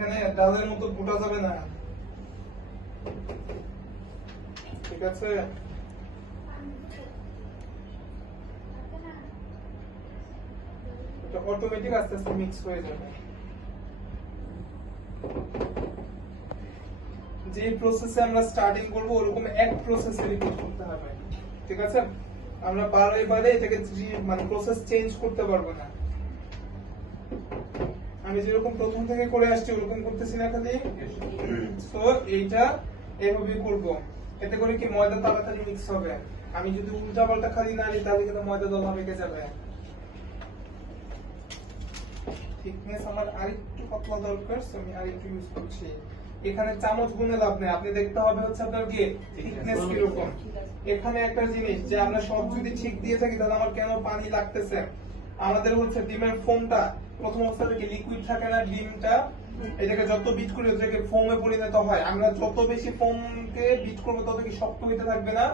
এখানে ডালের মতো গোটা যাবে না। ঠিক আছে? অটোমেটিক আস্তে আস্তে মিক্স হয়ে যাবে। যে প্রসেসে আমরা স্টার্টিং করব, ওরকম এক প্রসেসে রিপিট করতে হবে। ঠিক আছে? আমরা বারে বারে এটাকে মানে প্রসেস চেঞ্জ করতে পারব না। আমি যেরকম প্রথম থেকে করে আসছি, ওরকম করতেছি না খালি। সো এইটা এভাবে করব। এতে করে কি ময়দা তাড়াতাড়ি মিক্স হবে। আমি যদি উল্টা পাল্টা খালি না নিই, তাহলে কিন্তু ময়দা দলা পেকে যাবে। থিকনেস আমার আরেকটু পাতলা দরকার আমি আরেকটু ইউজ করছি। এখানে চামচ গুনে লাভ নেই। আপনি দেখতে হবে হচ্ছে আপনার কি? থিকনেস কীরকম। এখানে একটা জিনিস যে আমরা সব যদি ঠিক দিয়ে থাকি, তাহলে আমার কেন পানি লাগতেছে? আমাদের হচ্ছে ডিমের ফোমটা প্রথম অবস্থাতে থেকে লিকুইড থাকে না ডিমটা। এটাকে যত বিট করি ওটাকে ফোমে পরিণত হয়। আমরা যত বেশি ফোমকে বিট করব তত কি শক্ত হইতে থাকবে না।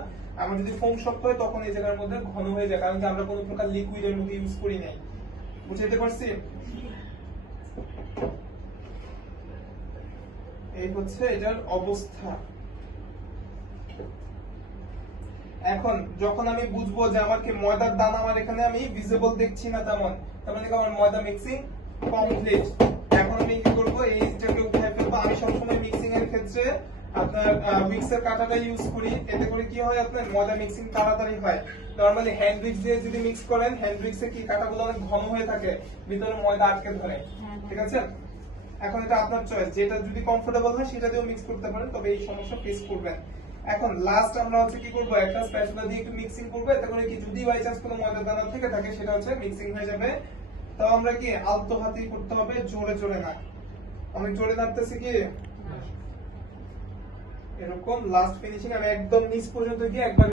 আমরা যদি ফোম শক্ত হয় তখন এই জায়গার মধ্যে ঘন হয়ে যায়। কারণ কি আমরা কোনো প্রকার লিকুইডের মধ্যে ইউজ করি নাই। বুঝতে পারছি? এই হচ্ছে এটার অবস্থা। এখন যখন আমি বুঝব যে আমার কি ময়দার দানা আমার এখানে আমি ভিজিবল দেখছি না তেমন তার মানে আমার ময়দা মিক্সিং কমপ্লিট এখন আমি কি করব? এইটাকে উঠাই ফেলব আমি সবসময় মিক্সিং এর ক্ষেত্রে আপনার মিক্সার কাঁটাটা ইউজ করি। এতে করে কি হয় আপনার ময়দা মিক্সিং তাড়াতাড়ি হয়। নরমালি হ্যান্ড ব্রিক্স দিয়ে যদি মিক্স করেন হ্যান্ড ব্রিক্সে কি কাঁটাগুলো অনেক ঘন হয়ে থাকে? ভিতরে ময়দা আটকে ধরে। ঠিক আছে? এখন এটা আপনার চয়েস যেটা যদি কমফোর্টেবল হয় সেটা দিয়েও মিক্স করতে পারেন তবে এই সমস্যা ফেস করবেন। এখন লাস্ট আমরা হচ্ছে কি করব? একটা স্প্যাচুলা দিয়ে একটু মিক্সিং করব এতে করে কি যদি বাই চান্স কোনো ময়দা দানা থেকে থাকে সেটা হচ্ছে মিক্সিং হয়ে যাবে। তো আমরা কি আলতো হাতি করতে হবে জোরে জোরে না। অনেক জোরে নাড়তেছি কি? এরকম লাস্ট ফিনিশিং আমি একদম নিচ পর্যন্ত গিয়ে একবার